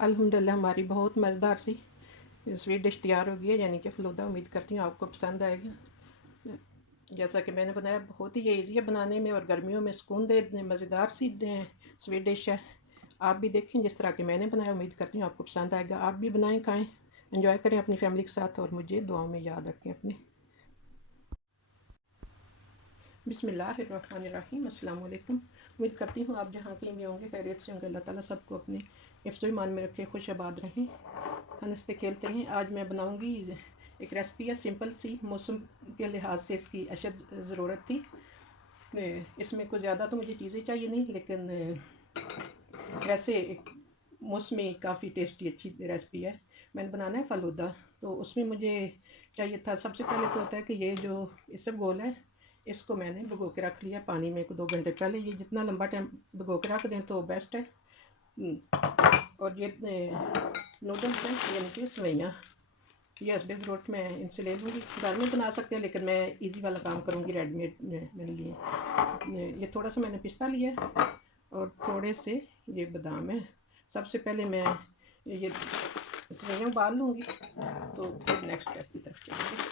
अल्हम्दुलिल्लाह हमारी बहुत मज़ेदार सी स्वीट डिश तैयार हो गई है, यानी कि फ़लूदा। उम्मीद करती हूँ आपको पसंद आएगी। जैसा कि मैंने बनाया, बहुत ही ये ईज़ी है बनाने में और गर्मियों में सुकून दे मज़ेदार सी स्वीट डिश है। आप भी देखें जिस तरह की मैंने बनाया, उम्मीद करती हूँ आपको पसंद आएगा। आप भी बनाएं, खाएं, एंजॉय करें अपनी फैमिली के साथ और मुझे दुआओं में याद रखें अपने। बिस्मिल्लाहिर्रहमानिर्रहीम। अस्सलाम वालेकुम। उम्मीद करती हूँ आप जहाँ कहीं भी होंगे खैरियत से होंगे। अल्लाह ताला सबको अपने हिफ्ज़ ईमान में रखे, खुश आबाद रहें, हंसते खेलते हैं। आज मैं बनाऊँगी एक रेसिपी है सिंपल सी। मौसम के लिहाज से इसकी अशद ज़रूरत थी। इसमें कुछ ज़्यादा तो मुझे चीज़ें चाहिए नहीं, लेकिन वैसे एक मौसमी काफ़ी टेस्टी अच्छी रेसिपी है। मैंने बनाना है फ़लूदा, तो उसमें मुझे चाहिए था, सबसे पहले तो होता है कि ये जो इसबगोल है, इसको मैंने भिगो के रख लिया पानी में 1-2 घंटे पहले। ये जितना लंबा टाइम भिगो के रख दें तो बेस्ट है। और ये नूडल्स हैं, यानी कि सवैयाँ, ये हस्बे ज़रूरत मैं इनसे ले लूँगी। घर में बना सकते हैं, लेकिन मैं इजी वाला काम करूँगी। रेडीमेड मैंने लिए। ये थोड़ा सा मैंने पिस्ता लिया और थोड़े से ये बादाम है। सबसे पहले मैं ये सवैयाँ उबाल लूँगी, तो फिर नेक्स्ट स्टेप की तरफ चलेंगे।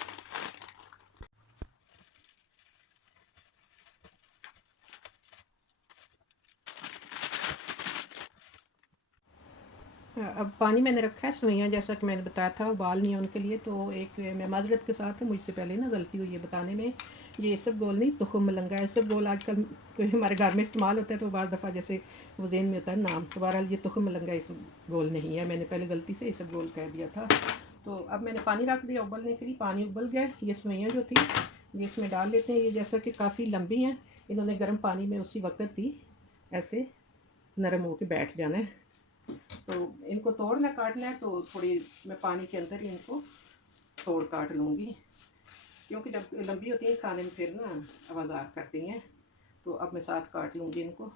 अब पानी मैंने रखा है, सवैयाँ जैसा कि मैंने बताया था उबालनी है उनके लिए। तो एक मैं माजरत के साथ, मुझसे पहले ना गलती हुई है बताने में। ये इसबगोल नहीं, तुखम मलंगा है। इसबगोल आजकल कोई हमारे घर में इस्तेमाल होता है, तो बाज़ दफ़ा जैसे वज़ेन में होता है नाम, तो बहरहाल ये तुखम मलंगा इसबगोल नहीं है। मैंने पहले गलती से इसबगोल कह दिया था। तो अब मैंने पानी रख दिया उबलने के लिए। पानी उबल गया। ये सवैयाँ जो थी ये इसमें डाल लेते हैं। ये जैसा कि काफ़ी लंबी हैं, इन्होंने गर्म पानी में उसी वक्त ही ऐसे नरम होकर बैठ जाना है। तो इनको तोड़ना काटना है, तो थोड़ी मैं पानी के अंदर ही इनको तोड़ काट लूँगी, क्योंकि जब लंबी होती हैं खाने में फिर ना आवाज़ार करती हैं। तो अब मैं साथ काट लूँगी इनको।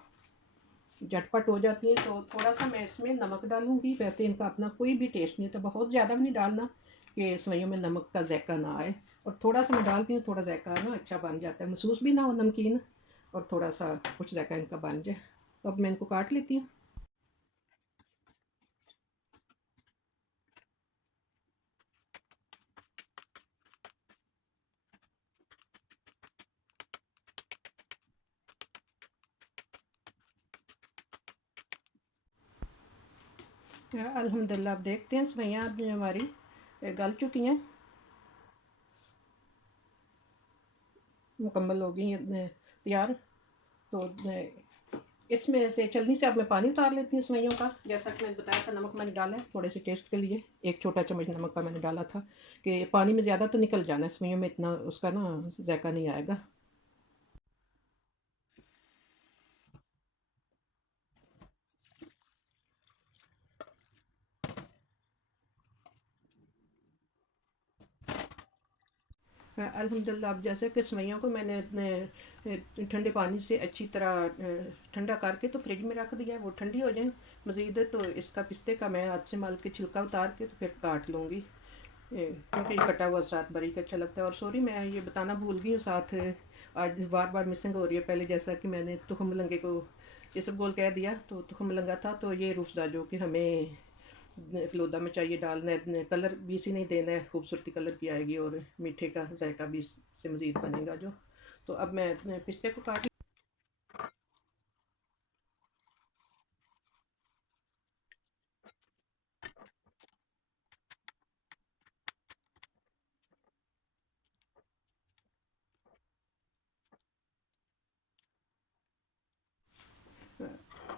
झटपट हो जाती है। तो थोड़ा सा मैं इसमें नमक डालूँगी। वैसे इनका अपना कोई भी टेस्ट नहीं होता, बहुत ज़्यादा भी नहीं डालना कि सवैयों में नमक का जायका ना आए। और थोड़ा सा मैं डालती हूँ, थोड़ा जायका ना अच्छा बन जाता है, महसूस भी ना हो नमकीन, और थोड़ा सा कुछ जायका इनका बन जाए। तो अब मैं इनको काट लेती हूँ। अल्हम्दुलिल्लाह, अब देखते हैं सवैयाँ जो हमारी गल चुकी हैं, मुकम्मल हो गई हैं तैयार। तो इसमें से चलनी से अब मैं पानी उतार लेती हूँ सवैयों का। जैसा कि मैंने बताया था, नमक मैंने डाला है थोड़े से टेस्ट के लिए। 1 छोटा चम्मच नमक का मैंने डाला था कि पानी में ज़्यादा तो निकल जाना है, सवैयों में इतना उसका ना जायका नहीं आएगा। अल्हम्दुलिल्लाह, अब जैसे कि सवैयों को मैंने ठंडे पानी से अच्छी तरह ठंडा करके तो फ्रिज में रख दिया है, वो ठंडी हो जाए मज़ीद। तो इसका पिस्ते का मैं हाथ से मल के छिलका उतार के तो फिर काट लूँगी, क्योंकि कटा हुआ साथ बारीक अच्छा लगता है। और सॉरी, मैं ये बताना भूल गई हूँ साथ, आज बार बार मिसिंग हो रही है। पहले जैसा कि मैंने तुखम मलंगे को इसबगोल कह दिया, तो तुखम मलंगा था। तो ये रूफज़ा जो कि हमें फ़लूदा में चाहिए डालना है, कलर भी इसी नहीं देना है, खूबसूरती कलर की आएगी और मीठे का जायका भी इससे मज़ीद बनेगा जो। तो अब मैं पिस्ते को काट।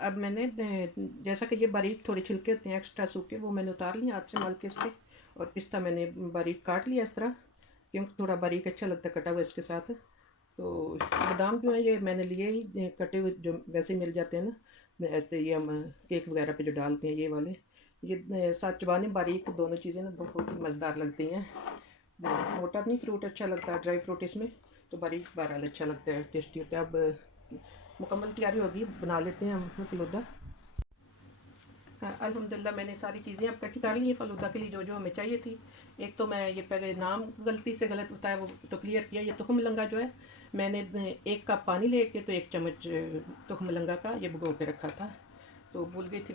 अब मैंने जैसा कि ये बारीक थोड़े छिलके होते हैं एक्स्ट्रा सूखे, वो मैंने उतार लिए हाथ से मल के इसके। और पिस्ता मैंने बारीक काट लिया इस तरह, क्योंकि थोड़ा बारीक अच्छा लगता है कटा हुआ इसके साथ। तो बादाम जो है ये मैंने लिए ही कटे हुए, जो वैसे ही मिल जाते हैं ना, ऐसे ये हम केक वगैरह पे जो डालते हैं ये वाले। ये साथ चबाने बारीक दोनों चीज़ें ना बहुत ही मज़ेदार लगती हैं। मोटा नहीं फ्रूट अच्छा लगता है, ड्राई फ्रूट इसमें, तो बारीक बहरहाल अच्छा लगता है, टेस्टी होता है। अब मुकम्मल तैयारी होगी, बना लेते हैं हम फ़लूदा। हाँ, अल्हम्दुलिल्लाह मैंने सारी चीज़ें अब इकट्ठी कर ली हैं फ़लूदा के लिए, जो जो हमें चाहिए थी। एक तो मैं ये पहले नाम गलती से गलत बताया, वो तो क्लियर किया। ये तुखम लंगा जो है, मैंने 1 कप पानी लेके तो 1 चम्मच तुखम लंगा का ये भिगो के रखा था। तो भूल गई थी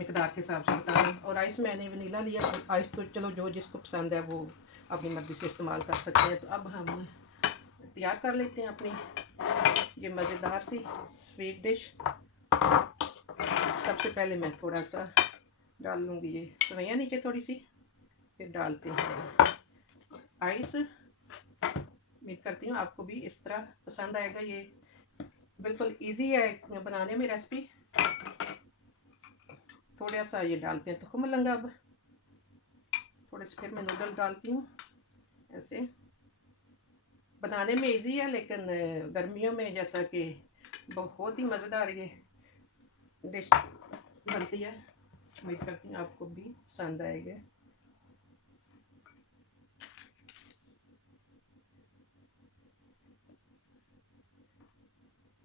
मिकदार के हिसाब से बता रही हूँ। और आइस मैंने वनीला लिया, आइस तो चलो जो जिसको पसंद है वो अपनी मर्ज़ी से इस्तेमाल कर सकते हैं। तो अब हम तैयार कर लेते हैं अपनी ये मज़ेदार सी स्वीट डिश। सबसे पहले मैं थोड़ा सा डाल लूँगी ये सेवइयाँ नीचे थोड़ी सी, फिर डालते हैं आइस। उम्मीद करती हूँ आपको भी इस तरह पसंद आएगा। ये बिल्कुल इजी है बनाने में रेसिपी। थोड़ा सा ये डालते हैं तुखम मलंगा। अब थोड़े से फिर मैं नूडल डालती हूँ। ऐसे बनाने में इजी है, लेकिन गर्मियों में जैसा कि बहुत ही मज़ेदार ये डिश बनती है। उम्मीद करती हूँ आपको भी पसंद आएगा।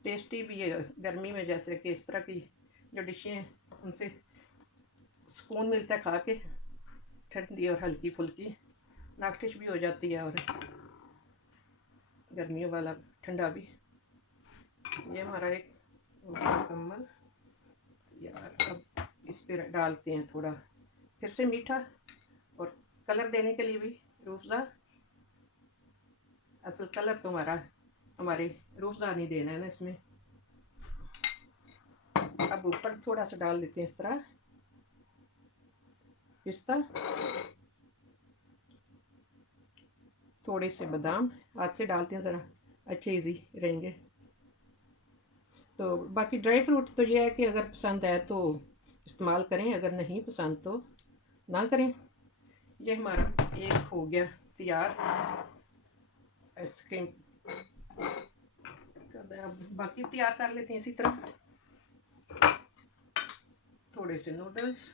टेस्टी भी है गर्मी में, जैसे कि इस तरह की जो डिशें हैं उनसे सुकून मिलता है खा के, ठंडी और हल्की फुल्की नाश्तिश भी हो जाती है और गर्मियों वाला ठंडा भी। ये हमारा एक मुकम्मल यार। अब इस पर डालते हैं थोड़ा फिर से मीठा, और कलर देने के लिए भी रूह अफ़ज़ा। असल कलर तो हमारे रूह अफ़ज़ा नहीं देना है ना इसमें। अब ऊपर थोड़ा सा डाल देते हैं इस तरह पिस्ता, थोड़े से बादाम हाथ से डालते हैं ज़रा अच्छे इजी रहेंगे। तो बाकी ड्राई फ्रूट तो ये है कि अगर पसंद आए तो इस्तेमाल करें, अगर नहीं पसंद तो ना करें। ये हमारा एक हो गया तैयार आइसक्रीम। अब बाकी तैयार कर लेते हैं इसी तरह। थोड़े से नूडल्स,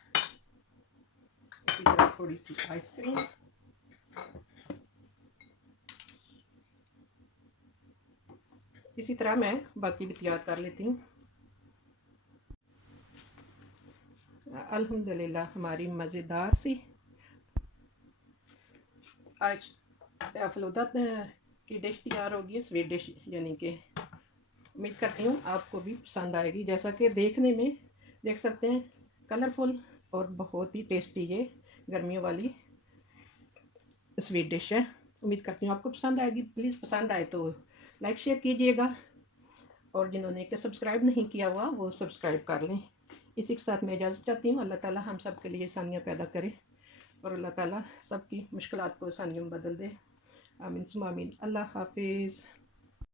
इसी तरह थोड़ी सी आइसक्रीम। इसी तरह मैं बाकी भी तैयार कर लेती हूँ। अल्हम्दुलिल्लाह हमारी मज़ेदार सी आज फलूदा की डिश तैयार होगी है, स्वीट डिश यानी कि। उम्मीद करती हूँ आपको भी पसंद आएगी। जैसा कि देखने में देख सकते हैं कलरफुल और बहुत ही टेस्टी ये गर्मियों वाली स्वीट डिश है। उम्मीद करती हूँ आपको पसंद आएगी। प्लीज़ पसंद आए तो लाइक शेयर कीजिएगा, और जिन्होंने कि सब्सक्राइब नहीं किया हुआ वो सब्सक्राइब कर लें। इसी के साथ मैं इजाज़त चाहती हूँ। अल्लाह ताला हम सब के लिए आसानियाँ पैदा करे, और अल्लाह ताला सबकी मुश्किलात को आसानियों में बदल दे। आमीन सुम्मा आमीन। अल्लाह हाफिज़।